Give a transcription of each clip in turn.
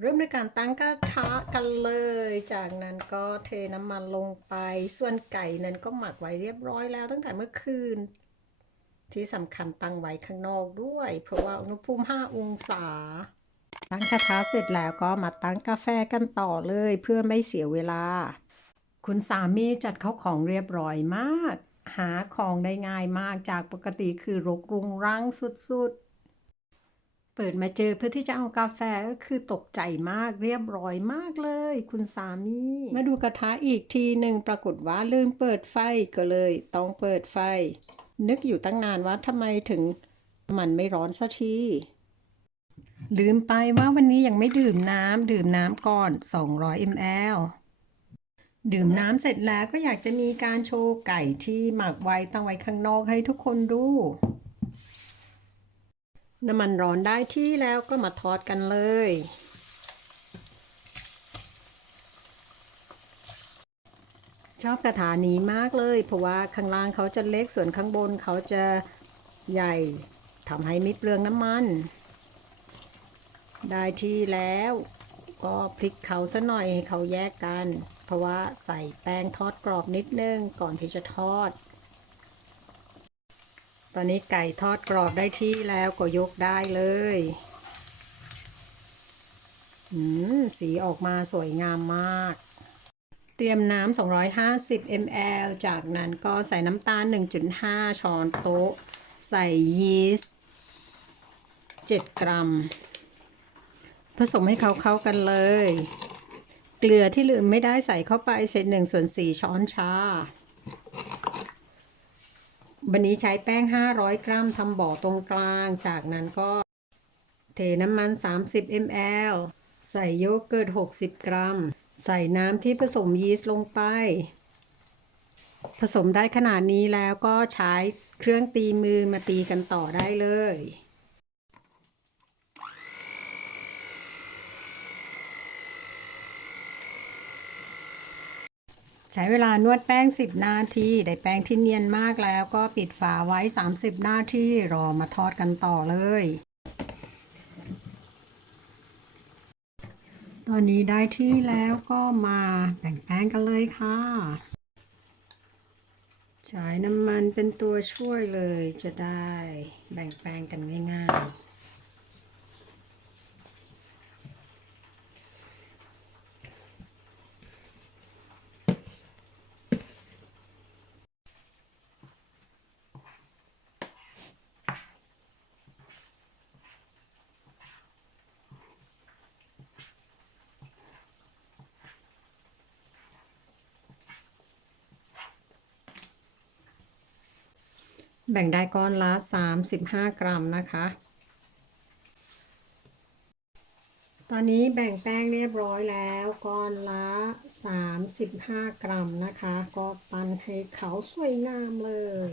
เริ่มด้วยการตั้งกระทะกันเลย จากนั้นก็เทน้ำมันลงไป ส่วนไก่นั้นก็หมักไว้เรียบร้อยแล้วตั้งแต่เมื่อคืน ที่สำคัญตั้งไว้ข้างนอกด้วย เพราะว่าอุณหภูมิ 5 องศา ตั้งกระทะเสร็จแล้วก็มาตั้งกาแฟกันต่อเลยเพื่อไม่เสียเวลา คุณสามีจัดเข้าของเรียบร้อยมาก หาของได้ง่ายมากจากปกติคือรกรุงรังสุดๆ เปิดมาเจอเพื่อที่จะเอากาแฟก็คือตกใจมากเรียบร้อยมากเลย คุณสามี มาดูกระทะอีกทีหนึ่งปรากฏว่าลืมเปิดไฟก็เลย ต้องเปิดไฟ นึกอยู่ตั้งนานว่าทำไมถึงมันไม่ร้อนสักทีลืมไปว่าวันนี้ยังไม่ดื่มน้ำดื่มน้ำก่อน 200 ml ดื่มน้ำเสร็จแล้วก็อยากจะมีการโชว์ไก่ที่หมักไว้ตั้งไว้ข้างนอกให้ทุกคนดู น้ำมันร้อนได้ที่แล้วก็มาทอดกันเลย ชอบกระถานี้มากเลย เพราะว่าข้างล่างเขาจะเล็กส่วนข้างบนเขาจะใหญ่ทำให้ไม่เปลืองน้ำมัน ได้ที่แล้วก็พลิกเขาซะหน่อยให้เขาแยกกัน เพราะว่าใส่แป้งทอดกรอบนิดนึงก่อนที่จะทอด ตอนนี้ไก่ทอดกรอบได้ที่แล้วก็ยกได้เลยอืมสีออกมาสวยงามมาก เตรียมน้ำ 250 ml จากนั้นก็ใส่น้ำตาล 1.5 ช้อนโต๊ะ ใส่ยีสต์ 7 กรัม ผสมให้เขาเข้ากันเลย เกลือที่ลืมไม่ได้ใส่เข้าไปเศษหนึ่งส่วนสี่ช้อนชา วันนี้ใช้แป้ง 500 กรัมทำบ่อตรงกลาง จากนั้นก็เทน้ำมัน 30 ml ใส่โยเกิร์ต 60 กรัม ใส่น้ำที่ผสมยีสต์ลงไป ผสมได้ขนาดนี้แล้วก็ใช้เครื่องตีมือมาตีกันต่อได้เลย ใช้เวลานวดแป้ง 10 นาที ได้แป้งที่เนียนมากแล้วก็ปิดฝาไว้ 30 นาที รอมาทอดกันต่อเลย ตอนนี้ได้ที่แล้วก็มาแบ่งแป้งกันเลยค่ะ ใช้น้ำมันเป็นตัวช่วยเลยจะได้แบ่งแป้งกันง่ายๆ แบ่งได้ก้อนละ 35 กรัมนะคะ ตอนนี้แบ่งแป้งเรียบร้อยแล้วก้อนละ 35 กรัมนะคะ ก็ปั้นให้เขาสวยงามเลย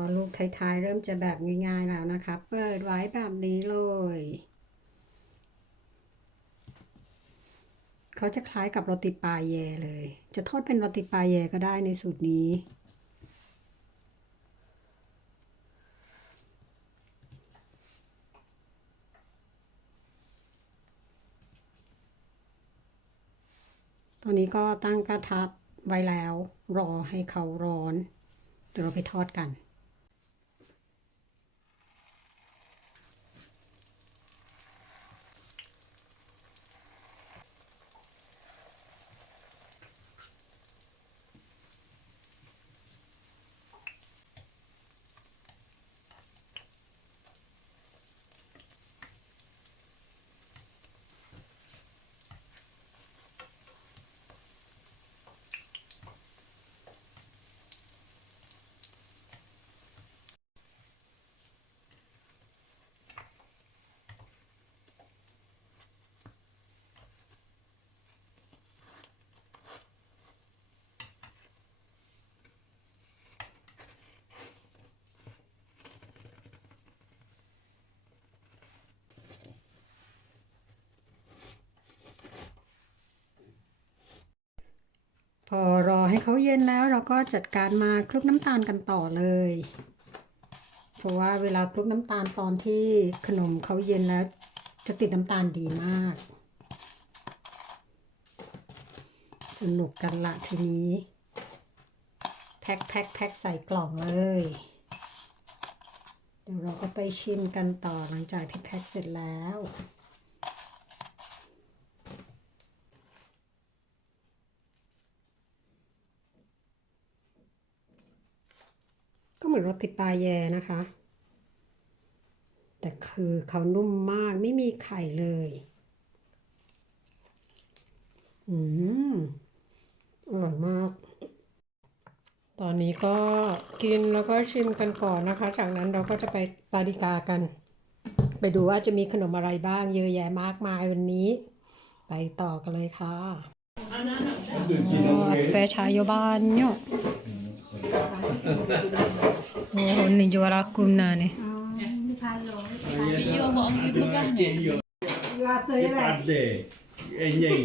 พอลูกท้ายๆ เริ่มจะแบบง่ายๆแล้วนะคะ เปิดไว้แบบนี้เลย เขาจะคล้ายกับโรตีปลาแยเลย จะทอดเป็นโรตีปลาแยก็ได้ในสูตรนี้ ตอนนี้ก็ตั้งกระทะไว้แล้ว รอให้เขาร้อน เดี๋ยวเราไปทอดกัน พอรอ ให้เขาเย็นแล้วเราก็จัดการมาคลุกน้ำตาลกันต่อเลย เพราะว่าเวลาคลุกน้ำตาลตอนที่ขนมเขาเย็นแล้ว จะติดน้ำตาลดีมาก สนุกกันละทีนี้ แพ็คแพ็คแพ็คใส่กล่องเลยเดี๋ยวเราก็ไปชิมกันต่อหลังจากที่แพ็คเสร็จแล้ว เหมือนโรตีปลาแยนะคะ แต่คือเขานุ่มมากไม่มีไข่เลย อืมอร่อยมาก ตอนนี้ก็กินแล้วก็ชิมกันก่อนนะคะ จากนั้นเราก็จะไปปาริกากัน ไปดูว่าจะมีขนมอะไรบ้างเยอะแยะมากมายวันนี้ ไปต่อกันเลยค่ะเปชายบ้านเนาะ Oh, ini jual aku nane. Video bohong ibu kan ya. Latte. Enyeng.